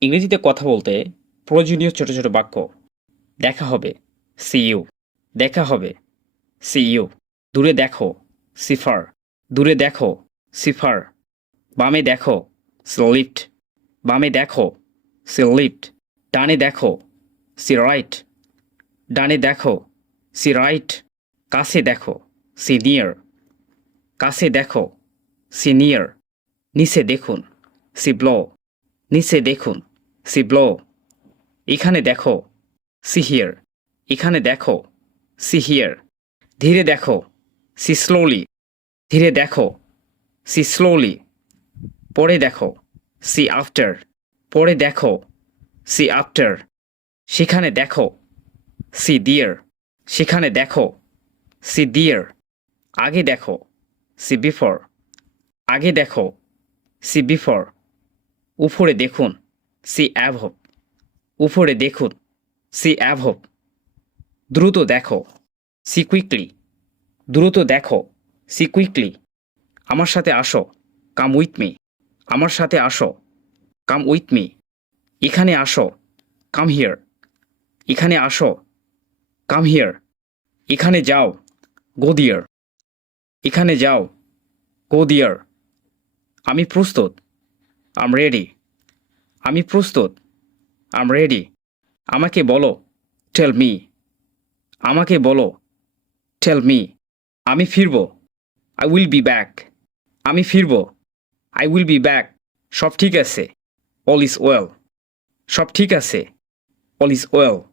ইংরেজিতে কথা বলতে প্রয়োজনীয় ছোট ছোট বাক্য। দেখা হবে, সি ইউ। দেখা হবে, সি ইউ। দূরে দেখো, সিফার। দূরে দেখো, সিফার। বামে দেখো, সি লিফট। বামে দেখো, সি লিফট। ডানে দেখো, সি রাইট। ডানে দেখো, সি রাইট। কাছে দেখো, সি নিয়ার। কাছে দেখো, সি নিয়ার। নিচে দেখুন, সি ব্লো। নিচে দেখুন, সি ব্লো। এখানে দেখো, সি হিয়ার। এখানে দেখো, সি হিয়ার। ধীরে দেখো, সি স্লোলি। ধীরে দেখো, সি স্লোলি। পরে দেখো, সি আফটার। পরে দেখো, সি আফটার। সেখানে দেখো, সি ডিয়ার। সেখানে দেখো, সি ডিয়ার। আগে দেখো, সি বিফোর। আগে দেখো, সি বিফোর। উপরে দেখুন, সি অ্যাভব। উপরে দেখুন, সি অ্যাভব। দ্রুত দেখো, সি কুইকলি। দ্রুত দেখো, সি কুইকলি। আমার সাথে আসো, কাম উইথ মি। আমার সাথে আসো, কাম উইথ মি। এখানে আসো, কাম হিয়ার। এখানে আসো, কাম হিয়ার। এখানে যাও, গো দিয়ার। এখানে যাও, গো দিয়ার। আমি প্রস্তুত, আম রেডি। আমি প্রস্তুত, আম রেডি। আমাকে বলো, টেল মি। আমাকে বলো, টেল মি। আমি ফিরব, আই উইল বি ব্যাক। আমি ফিরব, আই উইল বি ব্যাক। সব ঠিক আছে, অল ইজ ওয়েল। সব ঠিক আছে, অল ইজ ওয়েল।